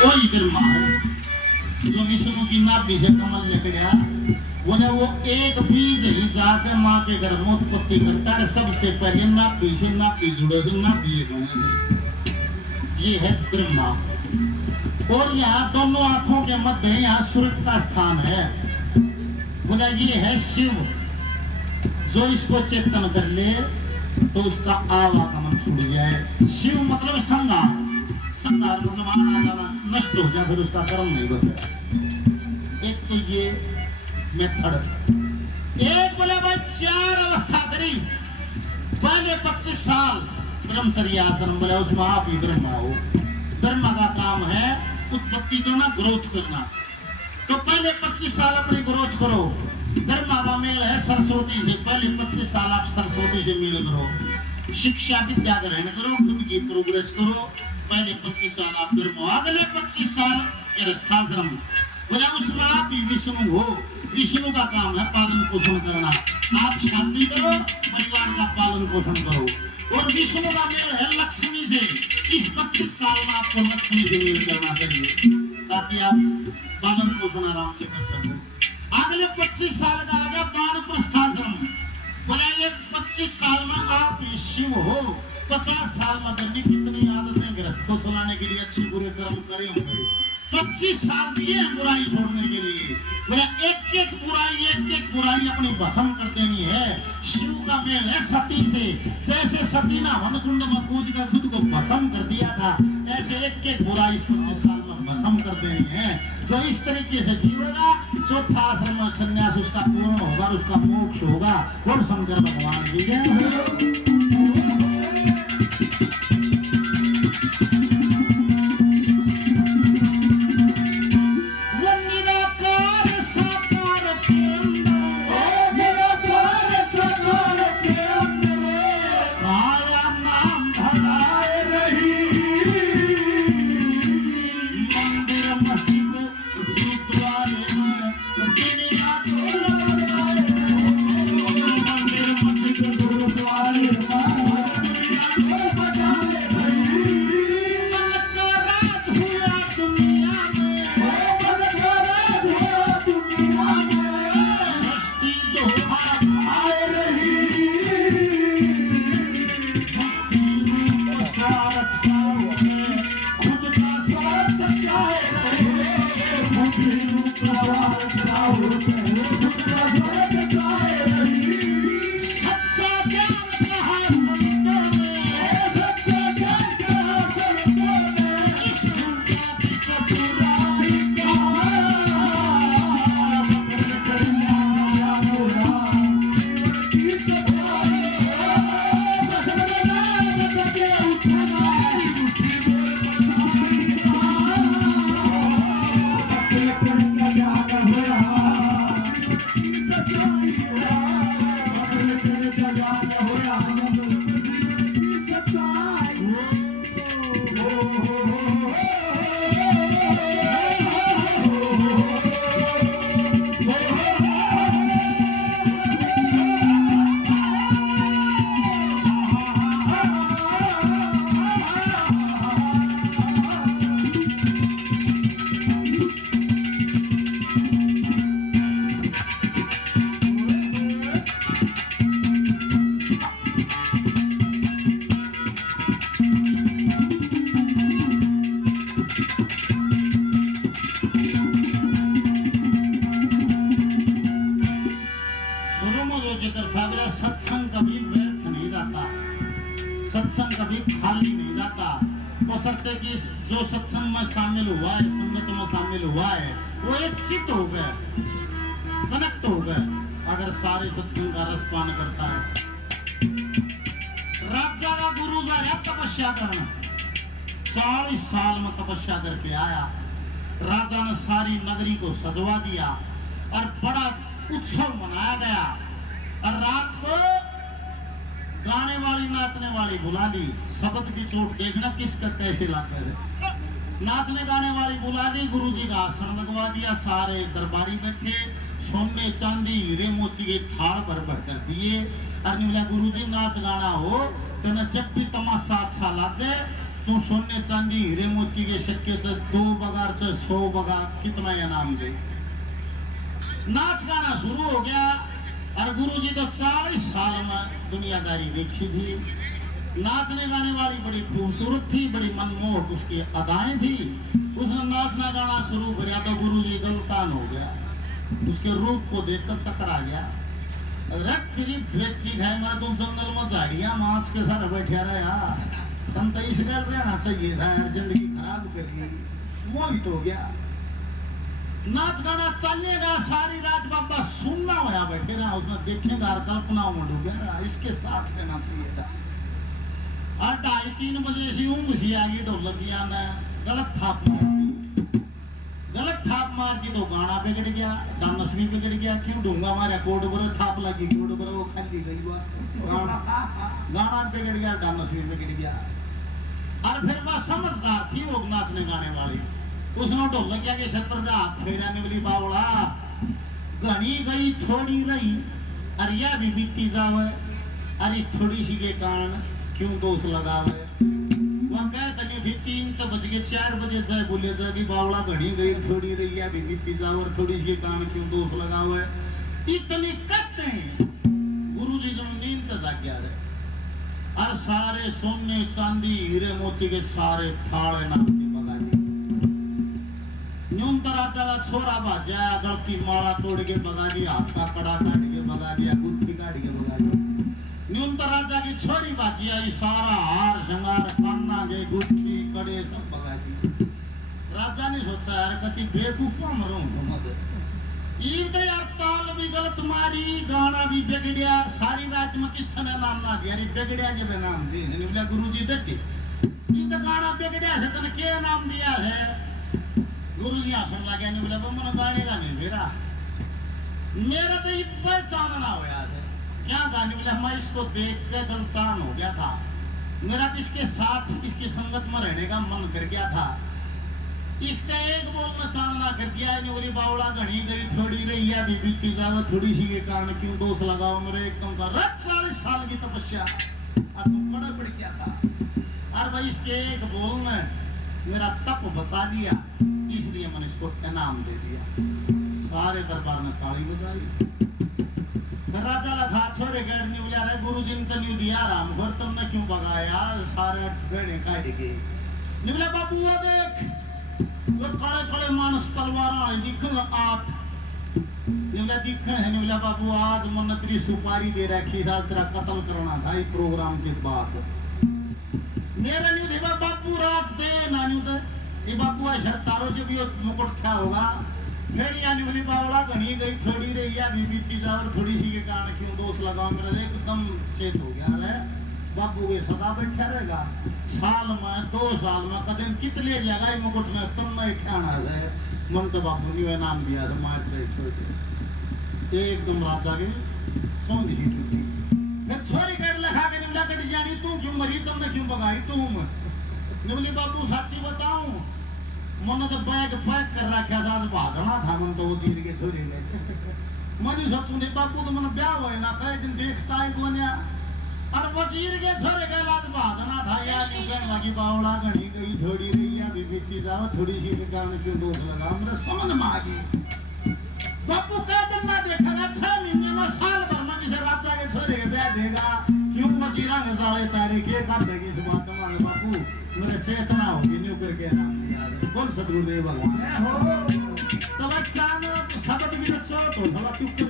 वो इधर माँ जो विष्णु की नाभि से कमल निकला, बोले वो एक बीज ही जाके माँ के घर में उत्पत्ति करता है। सबसे पहले नाभि से नाभि जुड़े से नाभि ये है ब्रह्मा। और यहाँ दोनों आंखों के मध्य यहाँ सूर्य का स्थान है। बोला ये है शिव। जो इसको चेतन कर ले तो उसका आवागमन छूट जाए। शिव मतलब संहार, संहार मतलब आना जाना नष्ट हो जाए, फिर उसका कर्म नहीं बचेगा। एक तो ये मेथड। एक बोले भाई 4 अवस्था करी। पहले 25 साल ब्रह्मचर्य आश्रम, बोले उसमें आप ही ब्रह्मा हो। ब्रह्मा का काम है उत्पत्ति करना, ग्रोथ करना। तो पहले 25 साल अपनी ग्रोथ करो। ब्रह्मा का मेल है सरस्वती से, पहले 25 साल आप सरस्वती से मेल करो। शिक्षा विद्या ग्रहण करो, खुद की प्रोग्रेस करो। पहले 25 साल आप ब्रह्म हो, अगले 25 साल गृहस्थाश्रम। बोला उसमें आप ही विष्णु हो। विष्णु का काम है पालन पोषण करना। आप शादी करो, परिवार का पालन पोषण करो। और विष्णु का मेल है लक्ष्मी से। इस 25 साल में आपको लक्ष्मी से मेल करना चाहिए ताकि आप पालन पोषण आराम से कर सको। अगले 25 साल का आ गया वानप्रस्थाश्रम। बोला ये 25 साल में आप शिव हो। 50 साल में करनी कितनी आदतें गृहस्थ को चलाने के लिए अच्छे बुरे कर्म करे होंगे। 25 साल दिए बुराई छोड़ने के लिए। बोला एक एक बुराई अपनी भस्म कर देनी है। शिव का मेल है सती से। जैसे सती ने वनकुंड में कूद कर खुद को भस्म कर दिया था, ऐसे एक बुराई इस 25 साल में भस्म कर देनी है। जो इस तरीके से जीवेगा, चौथा आश्रम में संन्यास उसका पूर्ण होगा, उसका मोक्ष होगा। बोल शंकर भगवान की जय। सत्संग कभी व्यर्थ नहीं जाता, सत्संग कभी खाली नहीं जाता। बशर्ते कि जो सत्संग में शामिल हुआ है, संगत में शामिल हुआ है, वो एक चित हो गए, कनेक्ट हो गए। अगर सारे सत्संग का रस पान करता है। राजा का गुरु जा रहा तपस्या करना, 40 साल में तपस्या करके आया। राजा ने सारी नगरी को सजवा दिया और बड़ा उत्सव मनाया गया। और रात को गाने वाली नाचने वाली बुला ली। शब्द की चोट देखना किसका कैसे लाते थे। नाचने गाने वाली बुला ली, गुरुजी का आसन लगवा दिया। सारे दरबारी बैठे, सोने चांदी हीरे मोती के थाल भर भर कर दिए। और बोला गुरुजी नाच गाना हो तो न जब भी तमाशा अच्छा लागे तू सोने चांदी हीरे मोती के शक्यचं 2 बगारचं 100 बगा कितना इनाम दे। नाच गाना शुरू हो गया और गुरुजी तो 40 साल में दुनियादारी देखी थी। नाचने गाने वाली बड़ी खूबसूरत थी, बड़ी मनमोहक उसकी अदाएं थी। उसने नाचना गाना शुरू किया तो गुरुजी गलतान हो गया, उसके रूप को देखकर चक्कर आ गया। व्यक्ति है मैं तुम जंगल में झाड़ियां माच के साथ बैठा रहा, तुम तो इस गल रहना चाहिए था यार, जिंदगी खराब कर ली, मोहित हो गया। नाच गाना चलेगा सारी रात बाबा सुनना होया बैठे रहा, उसने देखेगा कल्पनाओं में डूबा रहा, इसके साथ रहना चाहिए था। और 2:30-3 बजे से ऊँग सी आ गई ढोलकिया ने गलत थाप मार दी। गलत थाप मार दी तो गाना बिगड़ गया, डांस भी बिगड़ गया। क्यों ढूंगा मारा कोड पर थाप लगी, कोड पर वो खाली गई हुआ गाना बिगड़ गया, डांस भी बिगड़ गया। और फिर वह समझदार थी वो नाचने गाने वाली, उसने ढोलकिया के सर पर हाथ फेरा निकली, बावड़ा घनी गई थोड़ी रही और यह भी बीती जावे, और इस थोड़ी सी के कारण क्यों दोष लगावे। वह क्या करनी थी 3 तो बज गए, 4 बजे से बोले जा कि बावड़ा घनी गई थोड़ी रही है भी बीती जावे और थोड़ी सी के कारण क्यों दोष लगावे। इतनी करते हैं गुरुजी जो नींद पे जाग गया है, और सारे सोने चांदी हीरे मोती के सारे थाले नाम की बगा दी। न्यूनतरा चला छोरा भाजा गलती माला तोड़ के बगा दी, हाथ का कड़ा काट के बगा दिया, गुत्थी काट के बगा दी। न्यूनतर राजा की छोरी बाजी आई, सारा हार श्रृंगार कान्ना के गुत्थी कड़े सब बगा दी। राजा ने सोचा यार कति बेवकूफा मरो यार, ताल भी गलत मारी, गाना भी बिगड़िया, सारी रात में किसने नाम ना दिया, बिगड़िया जब नाम दी। बोला गुरुजी डटे तो गाना बिगड़िया है तने क्या नाम दिया है। गुरुजी हंसने लगे, ने बोला मन गाने का नहीं मेरा तो ये पहचानना हो यार क्या गाने। बोला मैं इसको देख के गलतान हो गया था, मेरा तो इसके साथ इसकी संगत में रहने का मन कर गया था, इसका एक बोल में चांदना कर दिया। बोली बावड़ा घनी गई थोड़ी रही है अभी बीती जावे, थोड़ी सी के कारण क्यों दोष लगाओ। मेरे एकदम का रथ 40 साल की तपस्या और तुम बड़ा पड़ गया था, और भाई इसके एक बोल में मेरा तप बचा दिया, इसलिए मैंने इसको इनाम दे दिया। सारे दरबार में ताली बजाई। राजा लखा छोरे गढ़ ने बोला रे गुरुजी ने तो नहीं दिया राम घर, तुमने क्यों भगाया, सारे गढ़े काट के। बोला बाबू वो देख वो कड़े कड़े मानस तलवार दिख 8 दिखे है। बोला बाबू आज मन तेरी सुपारी दे रखी, आज तेरा कत्ल करना था ये प्रोग्राम के बाद। मेरा नहीं देवा बाबू राज दे नानी दे, ये बाबू शरतारो से भी मुकुट क्या होगा। फिर यानी बोली बावड़ा घनी गई थोड़ी रही है अभी बीती जा, और थोड़ी सी के कारण क्यों दोष लगाओ। मेरा एकदम चेत हो गया रे बाबू के सदा बैठा रहेगा, साल में 2 साल में कदम कितने जगह मुकुट में तुम नहीं खाना है। मन तो बाबू ने नाम दिया था मार से एकदम राजा की सौंधी ही टूटी। फिर छोरी कर लखा के निमला कट जानी, तू क्यों मरी, तुमने क्यों भगाई तुम। बोली बाबू सच्ची बताऊं मन तो बैग पैक कर रखा था, आज भाषणा था मन तो वो चीर के छोरी गए। मनी सोचू नहीं बाबू तो मन ब्याह हुए ना कई दिन देखता है कोन्या, और वजीर के छोरे के आज भाषणा था यार कहने लगी बावड़ा घनी गई थोड़ी रही है अभी बीती जाओ, थोड़ी सी के कारण क्यों दोष लगा। मेरे समझ में आ गई बाबू कई दिन ना देखेगा, 6 महीने में साल भर में किसी राजा के छोरे के ब्याह देगा, क्यों वजीरा ने साले तारीख ये कर देगी इस बात में। बाबू मेरे चेतना होगी न्यू करके नाम दिया। बोल सदगुरुदेव भगवान। तब अच्छा शब्द भी अच्छा तो थोड़ा क्यों